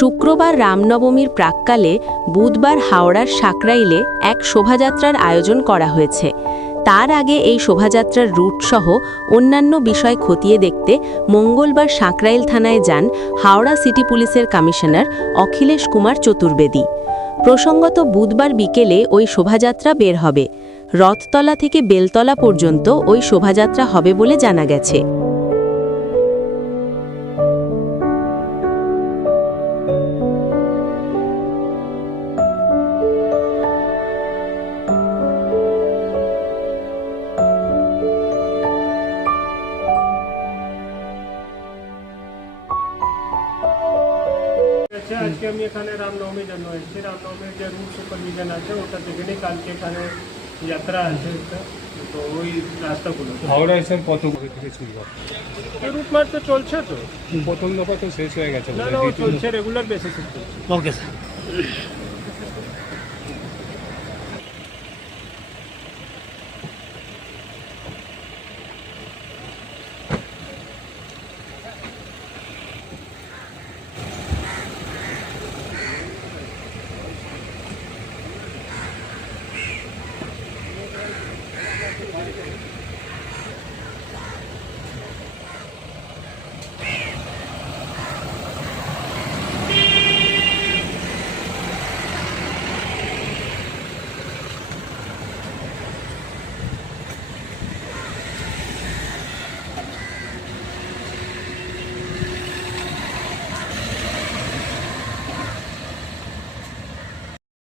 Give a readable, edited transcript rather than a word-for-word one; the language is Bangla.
শুক্রবার রামনবমীর প্রাক্কালে বুধবার হাওড়ার সাকরাইলে এক শোভাযাত্রার আয়োজন করা হয়েছে। তার আগে এই শোভাযাত্রার রুটসহ অন্যান্য বিষয় খতিয়ে দেখতে মঙ্গলবার সাকরাইল থানায় যান হাওড়া সিটি পুলিশের কমিশনার অখিলেশ কুমার চতুর্বেদী। প্রসঙ্গত বুধবার বিকেলে ওই শোভাযাত্রা বের হবে। রথতলা থেকে বেলতলা পর্যন্ত ওই শোভাযাত্রা হবে বলে জানা গেছে। আজকে আমি এখানে রামনবমীর জন্য এসেছি। রামনবমীর যে রুট সুপারভিশন আছে ওটা দেখে নিই। কালকে এখানে যাত্রা আছে একটা, তো ওই রাস্তাগুলো হাওড়া স্টেশন কত থেকে শুরু হয়? রুট মার্চ তো চলছে, তো প্রথম দফা তো শেষ হয়ে গেছে। না ও চলছে, রেগুলার বেসিসে চলছে। Okay sir.